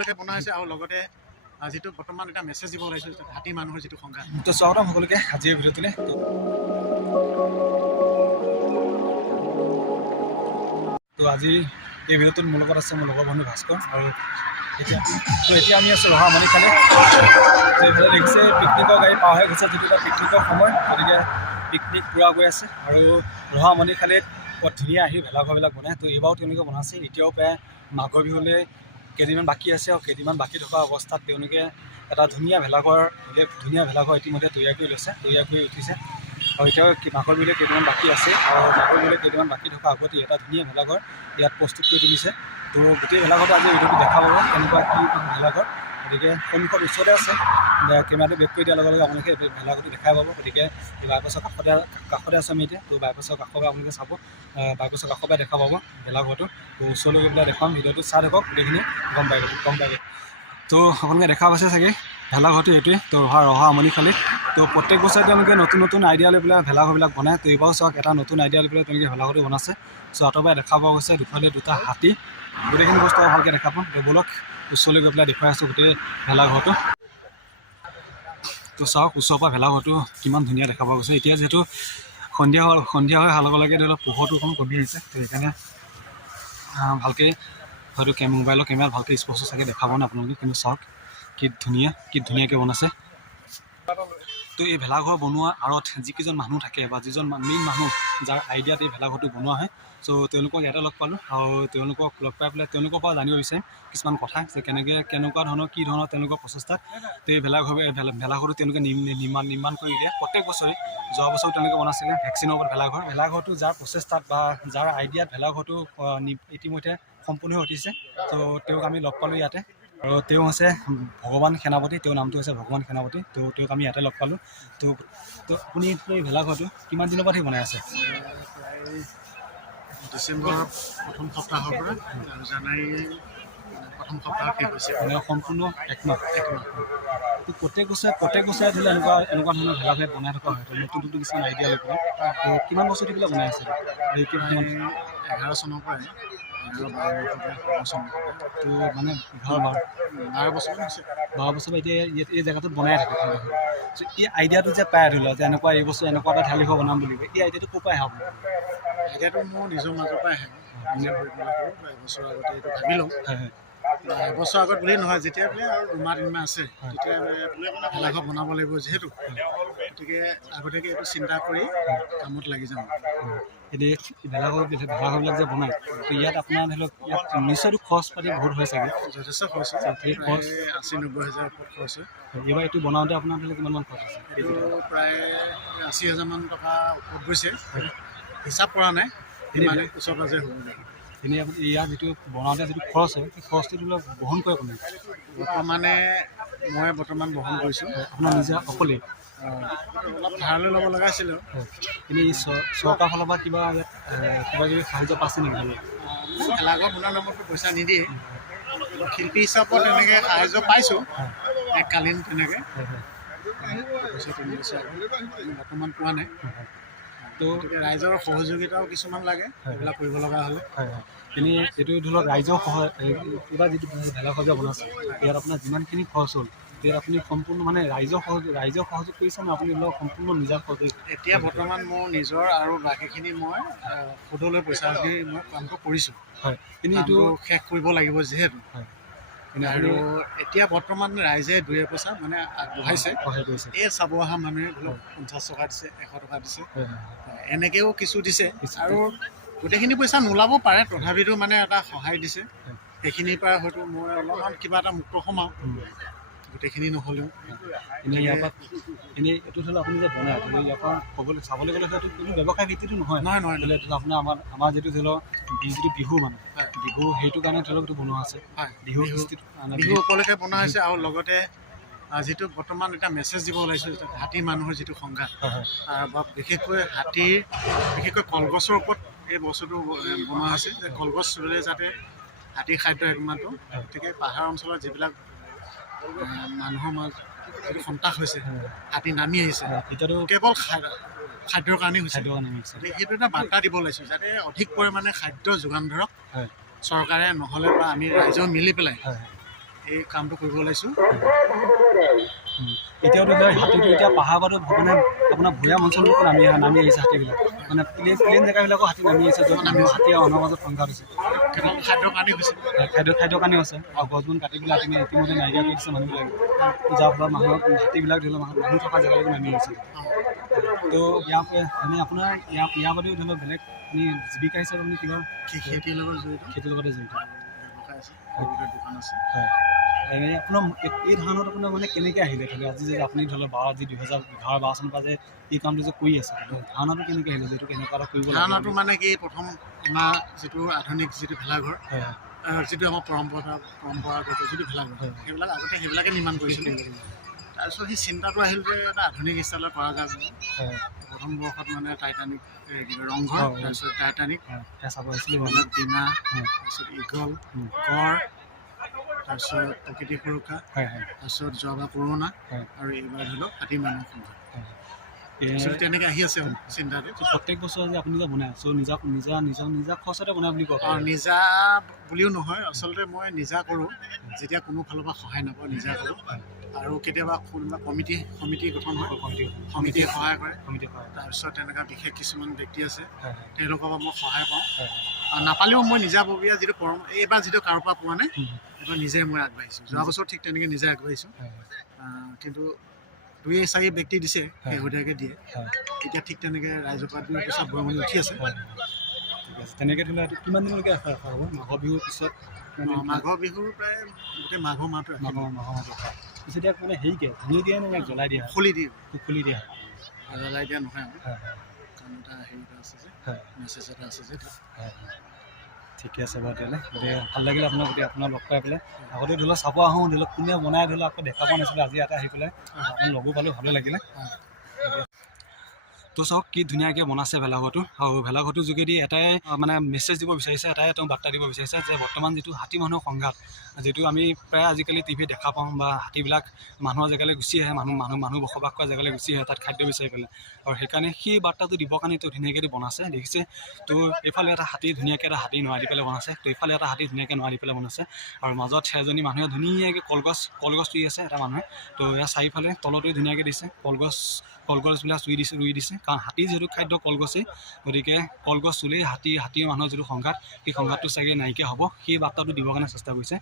উপলক্ষে বনোৱা হৈছে আৰু লগতে যিটো বৰ্তমান এটা মেছেজ দিব ওলাইছোঁ হাতী মানুহৰ যিটো সংঘাত। তো স্বাগতম সকলোকে আজিৰ ভিডিঅ'টোলৈ। তো আজি এই ভিডিঅ'টোত মোৰ লগত আছে মোৰ লগৰ বন্ধু ভাস্কৰ আৰু এতিয়া আমি আছোঁ ৰহামণি ফালে। তো এইফালে দেখিছে পিকনিকৰ গাড়ী পাৰ হৈ গৈছে, যিটো এটা পিকনিকৰ সময়, গতিকে পিকনিক পূৰা গৈ আছে আৰু ৰহামণি ফালে বৰ ধুনীয়া আহি ভেলাঘৰবিলাক বনায়। তো এইবাৰো তেওঁলোকে বনাইছে। এতিয়াও প্ৰায় মাঘৰ বিহুলৈ কেইদিনমান বাকী আছে আৰু কেইদিনমান বাকী থকা অৱস্থাত তেওঁলোকে এটা ধুনীয়া ভেলাঘৰ ইতিমধ্যে তৈয়াৰ কৰি লৈছে, তৈয়াৰ কৰি উঠিছে আৰু এতিয়াও মাঘৰ বিহুলৈ কেইদিনমান বাকী আছে আৰু মাঘৰ বিহুলৈ কেইদিনমান বাকী থকা আগতে এটা ধুনীয়া ভেলাঘৰ ইয়াত প্ৰস্তুত কৰি তুলিছে। তো গোটেই ভেলাঘৰটো আজি ভিডিঅ'টো দেখা পাব কেনেকুৱা কি ভেলাঘৰ। গতিকে সন্মুখত ওচৰতে আছে, কেমেৰাটো বেক কৰি দিয়াৰ লগে লগে আপোনালোকে ভেলাঘৰটো দেখাই পাব। গতিকে বাইপাছৰ কাষতে আছে আমি এতিয়া। তো বাইপাছৰ কাষৰ পৰা আপোনালোকে চাব, বাইপাছৰ কাষৰ পৰা দেখা পাব ভেলাঘৰটো। তো ওচৰলৈ গৈ পেলাই দেখুৱাম, ভিডিঅ'টো চাই থাকক, গোটেইখিনি গম পাই যাব। তো আপোনালোকে দেখা পাইছে চাগে ভেলাঘৰটো এইটোৱে। তো ৰহামণি ফালে তো প্ৰত্যেক বছৰে তেওঁলোকে নতুন আইডিয়া লৈ পেলাই ভেলাঘৰবিলাক বনায়। তো এইবাৰো চাওক এটা নতুন আইডিয়া লৈ পেলাই তেওঁলোকে ভেলাঘৰটো বনাইছে। চ' আঁতৰ পৰা দেখা পোৱা গৈছে দুফালে দুটা হাতী, গোটেইখিনি বস্তু ভালকৈ দেখা পাম। তো ব'লক ওচৰলৈ গৈ পেলাই দেখুৱাই আছোঁ গোটেই ভেলাঘৰটো। তো চাওক ওচৰৰ পৰা ভেলাঘৰটো কিমান ধুনীয়া দেখা পোৱা গৈছে। এতিয়া যিহেতু সন্ধিয়া হৈ অহাৰ লগে লগে ধৰি লওক পোহৰটো অকণ কমি আহিছে, তো সেইকাৰণে ভালকৈ হয়তো মোবাইলৰ কেমেৰাত ভালকৈ স্পষ্ট চাগে দেখাব নাই আপোনালোকে, কিন্তু চাওক কি ধুনীয়াকৈ বনাইছে। তো এই ভেলাঘৰ বনোৱাৰ আঁৰত যিকেইজন মানুহ থাকে বা যিজন মেইন মানুহ যাৰ আইডিয়াত এই ভেলাঘৰটো বনোৱা হয়, চ' তেওঁলোকক ইয়াতে লগ পালোঁ আৰু তেওঁলোকক লগ পাই পেলাই তেওঁলোকৰ পৰা জানিব বিচাৰিম কিছুমান কথা যে কেনেকুৱা ধৰণৰ কি ধৰণৰ তেওঁলোকৰ প্ৰচেষ্টাত তো এই ভেলাঘৰটো তেওঁলোকে নিৰ্মাণ কৰি দিয়ে প্ৰত্যেক বছৰে। যোৱা বছৰ তেওঁলোকে বনাইছিলে ভেকচিনৰ ওপৰত ভেলাঘৰটো যাৰ প্ৰচেষ্টাত বা যাৰ আইডিয়াত ভেলাঘৰটো ইতিমধ্যে সম্পূৰ্ণ হৈ উঠিছে। তো তেওঁক আমি লগ পালোঁ ইয়াতে আৰু তেওঁ হৈছে ভগৱান সেনাপতি, তেওঁৰ নামটো হৈছে ভগৱান সেনাপতি। তো তেওঁক আমি ইয়াতে লগ পালোঁ। তো আপুনি এই ভেলাঘৰটো কিমান দিনৰ পৰা বনাই আছে? ডিচেম্বৰৰ প্ৰথম সপ্তাহৰ পৰা আৰু জানুৱাৰী প্ৰথম সপ্তাহ শেষ হৈছে, মানে সম্পূৰ্ণ একমাহ। তো প্ৰত্যেক বছৰে ধৰি লওক এনেকুৱা ধৰণৰ ভেলাঘৰ বনাই থকা হয়। তো নতুন কিছুমান আইডিয়া লৈ পেলাই। তো কিমান বছৰ দি পেলাই বনাই আছে? 11 চনৰ পৰাই 12 চনৰ তো মানে 12 বছৰ হৈছে। 12 বছৰ এতিয়া এই জেগাটোত বনাই থাকে। চ' এই আইডিয়াটো যে পাই ধৰি লওক যে এনেকুৱা এই বছৰ এনেকুৱা এটা ঢালিঘৰ বনাম বুলি কয়, এই আইডিয়াটো ক'ৰ পৰা আহে আপুনি? এতিয়াতো মোৰ নিজৰ মাজৰ পৰাই আহে, নিজে কৰিবলৈ কৰোঁ। এবছৰ আগতে এইটো ভাবি লওঁ। এবছৰ আগত বুলি নহয়, যেতিয়া বোলে আৰু 2 মাহ আছে তেতিয়া ভেলাঘৰ বনাব লাগিব যিহেতু, গতিকে আগতীয়াকৈ এইটো চিন্তা কৰি কামত লাগি যাওঁ। এতিয়া ভেলাঘৰবিলাক যে বনায়, তো ইয়াত আপোনাৰ ধৰি লওক ইয়াত নিশ্চয়তো খৰচ পাতি বহুত হয় চাগে? যথেষ্ট খৰচ হয়, সেই খৰচ 80-90 হাজাৰ ওপৰত খৰচ হয়। এইবাৰ এইটো বনাওঁতে আপোনাৰ ধৰি লওক কিমানমান খৰচ আছে? এইটো প্ৰায় 80,000 মান টকা ওপৰত গৈছে, হিচাপ কৰা নাই, ইমানে ওচৰ পাজৰে হ'ব। এনেই ইয়াৰ যিটো বনাওঁতে যিটো খৰচ হয়, সেই খৰচটো ধৰি লওক বহন কৰে কোনে? মই বৰ্তমান বহন কৰিছোঁ। আপোনাৰ নিজে অকলে অলপ ধাৰলৈ ল'ব লগা আছিলে। এনেই চৰকাৰৰ ফালৰ পৰা কিবা কিবি সাহাৰ্য পাইছে নেকি? ভেলাঘৰ বনোৱাৰ নামতো পইচা নিদিয়ে, শিল্পী হিচাপত তেনেকৈ সাহাৰ্য পাইছোঁ এককালীন তেনেকৈ। বৰ্তমান পোৱা নাই। তো ৰাইজৰ সহযোগিতাও কিছুমান লাগে এইবিলাক কৰিব লগা হ'লে। এনেই এইটো ধৰি লওক ৰাইজৰ কিবা যিটো ভেলাঘৰ যে বনাইছে, ইয়াত আপোনাৰ যিমানখিনি খৰচ হ'ল ইয়াত আপুনি সম্পূৰ্ণ মানে ৰাইজৰ সহযোগ কৰিছে নে আপুনি ধৰি লওক সম্পূৰ্ণ নিজা সহযোগ? এতিয়া বৰ্তমান মোৰ নিজৰ আৰু বাকীখিনি মই সুদলৈ পইচা দি মই কামটো কৰিছোঁ। হয়, কিন্তু এইটো শেষ কৰিব লাগিব যিহেতু। আৰু এতিয়া বৰ্তমান ৰাইজে 2 পইচা মানে আগবঢ়াইছে, সহায় কৰিছে। এই চাব অহা মানুহে ধৰি লওক 50 টকা দিছে, 100 টকা দিছে, এনেকৈও কিছু দিছে। আৰু গোটেইখিনি পইচা নোলাব পাৰে, তথাপিতো মানে এটা সহায় দিছে। সেইখিনিৰ পৰা হয়তো মই অলপমান কিবা এটা মুক্ত সোমাওঁ, গোটেইখিনি নহ'লেও। এনেই এইটো ধৰি লওক আপুনি যে বনায়, ইয়াৰ পৰা চাবলৈ গ'লে সেইটো কোনো ব্যৱসায় ভিত্তিটো নহয়। ধৰি লওক আপোনাৰ আমাৰ যিটো ধৰি লওক বিহু মানে বিহু সেইটো কাৰণে ধৰি লওক এইটো বনোৱা আছে। বিহু উপলক্ষে বনোৱা হৈছে আৰু লগতে যিটো বৰ্তমান এটা মেছেজ দিব ওলাইছোঁ হাতী মানুহৰ যিটো সংঘাত, বিশেষকৈ কলগছৰ ওপৰত এই বস্তুটো বনোৱা হৈছে যে কলগছ ৰুলে যাতে হাতীৰ খাদ্য একমাত্ৰ। গতিকে পাহাৰ অঞ্চলত যিবিলাক মানুহৰ মাজত যিটো সন্ত্ৰাস হৈছে, হাতী নামি আহিছে, এতিয়াতো কেৱল খাদ্যৰ কাৰণেই হৈছে। সেইটো এটা বাৰ্তা দিব ওলাইছোঁ যাতে অধিক পৰিমাণে খাদ্য যোগান ধৰক চৰকাৰে, নহ'লে বা আমি ৰাইজেও মিলি পেলাই এই কামটো কৰিব ওলাইছোঁ। এতিয়াও ধৰি লওক হাতীটো এতিয়া পাহাৰ বাদত মানে আপোনাৰ ভৈয়াম অঞ্চললৈকো নামি আহিছে হাতীবিলাক, মানে প্লেইন জেগাবিলাকো হাতী নামি আহিছে, য'ত হাতী আৰু মানুহৰ মাজত সংঘাত হৈছে। কেৱল খাদ্যৰ কাৰণেই হৈছে, খাদ্যৰ কাৰণে হৈছে, আৰু গছ বন কাটি পেলাই ইতিমধ্যে নাইকিয়া কৰি দিছে মানুহবিলাকে, যাৰ ফলত মানুহৰ হাতীবিলাক ধৰি লওক মানুহ থকা জেগালৈকে নামি আহিছে। তো ইয়াৰ মানে আপোনাৰ ইয়াৰ বাদেও ধৰি লওক বেলেগ আপুনি জীৱিকা হিচাপে আপুনি কিবা খেতিৰ লগত জড়িত, খেতিৰ লগতে জড়িত ব্যৱসায় আছে, সৰুকৈ দোকান আছে। হয়, এনেই আপোনাৰ এই ধাৰণাত আপোনাৰ মানে কেনেকৈ আহিলে ধৰি লওক আজি যে আপুনি ধৰি লওক 2011-12 চনৰ পৰা যে এই কামটো যে কৰি আছে, ধাৰণাটো কেনেকৈ আহিলে যিটো কেনেকুৱা এটা কৰিব লাগে? ধাৰণাটো মানে কি, প্ৰথম আমাৰ যিটো আধুনিক যিটো ভেলাঘৰ, হয়, যিটো আমাৰ পৰম্পৰাগত যিটো ভেলাঘৰ, সেইবিলাক আগতে সেইবিলাকে নিৰ্মাণ কৰিছিলোঁ। তাৰপিছত সেই চিন্তাটো আহিল যে এটা আধুনিক ষ্টাইলত কৰা যায়। প্ৰথম বৰ্ষত মানে টাইটানিক ৰংঘৰ, তাৰপিছত টাইটানিক চাব আহিছিলোঁ, ডিমা, তাৰপিছত ইগল, গড়, তাৰপিছত প্ৰকৃতি সুৰক্ষা, তাৰপিছত যোৱাবাৰ কৰোণা, আৰু এইবাৰ ধৰি লওক হাতী মানুহৰ সংঘাত। তেনেকৈ আহি আছে চিন্তাটো। প্ৰত্যেক বছৰ যে আপুনি যে বনায়, চ' নিজা খৰচতে বনায় বুলি কওক? নিজা বুলিও নহয়, আচলতে মই নিজা কৰোঁ যেতিয়া কোনো ফালৰ পৰা সহায় নাপাওঁ, নিজা কৰোঁ। আৰু কেতিয়াবা কোনোবা সমিতি গঠন হয়, সমিতিয়ে সহায় কৰে। তাৰপিছত তেনেকুৱা বিশেষ কিছুমান ব্যক্তি আছে, তেওঁলোকৰ পৰা মই সহায় পাওঁ। আৰু নাপালেও মই নিজাববীয়া যিটো এইবাৰ যিটো কাৰোবাৰ পৰা পোৱা নাই, এইবাৰ নিজে মই আগবাঢ়িছোঁ। যোৱা বছৰ ঠিক তেনেকৈ নিজে আগবাঢ়িছোঁ, কিন্তু 2-4 ব্যক্তি দিছে, শেহতীয়াকৈ দিয়ে। এতিয়া ঠিক তেনেকৈ ৰাইজৰ পৰা 2-পইচা বৰঙণি উঠি আছে। ঠিক আছে, তেনেকৈ ধৰি লওক এইটো কিমান দিনলৈকে ৰখা হ'ব? মাঘৰ বিহুৰ পিছত? মাঘৰ বিহুৰ প্ৰায় গোটেই মাঘৰ মাহটো মাঘৰ মাহটো পিছত এতিয়া মানে হেৰিকে ধুলি দিয়ে নে জ্বলাই দিয়া? খুলি দিয়ে, জ্বলাই দিয়া নহয় আমি, কাৰণ এটা হেৰি এটা আছে যে, মেছেজ এটা আছে যে। ঠিকে আছে বাৰু, তেতিয়াহ'লে গতিকে ভাল লাগিলে আপোনাৰ লগ পাই পেলাই। আগতে ধৰি লওক চাব আহোঁ, ধৰি লওক কোনে বনাই ধৰি লওক আকৌ দেখা পোৱা নাছিলোঁ, আজি ইয়াতে আহি পেলাই আপোনাৰ লগো পালোঁ, ভালো লাগিলে। তো চাওক কি ধুনীয়াকৈ বনাইছে ভেলাঘৰটো, আৰু ভেলাঘৰটোৰ যোগেদি এটাই মানে মেছেজ দিব বিচাৰিছে, এটাই তেওঁ বাৰ্তা দিব বিচাৰিছে যে বৰ্তমান যিটো হাতী মানুহৰ সংঘাত, যিটো আমি প্ৰায় আজিকালি টিভিত দেখা পাওঁ, বা হাতীবিলাক মানুহৰ জেগালৈ গুচি আহে, মানুহ বসবাস কৰা জেগালৈ গুচি আহে, তাত খাদ্য বিচাৰি পেলাই। আৰু সেইকাৰণে সেই বাৰ্তাটো দিবৰ কাৰণে তেওঁ ধুনীয়াকৈ বনাইছে, দেখিছে। তো এইফালে এটা হাতী ধুনীয়াকৈ এটা হাতী নৰাই দি পেলাই বনাইছে, তো এইফালে এটা হাতী ধুনীয়াকৈ নৰাই দি পেলাই বনাইছে, আৰু মাজত এজনী মানুহে ধুনীয়াকৈ কলগছ ৰুই আছে এটা মানুহে। তো ইয়াৰ চাৰিওফালে তলতো ধুনীয়াকৈ দিছে কলগছবিলাক ৰুই দিছে, কাৰণ হাতী যিহেতু খাদ্য কলগছেই, গতিকে কলগছ ৰুলেই হাতী মানুহৰ যিটো সংঘাত, সেই সংঘাতটো চাগে নাইকিয়া হ'ব, সেই বাৰ্তাটো দিবৰ কাৰণে চেষ্টা কৰিছে।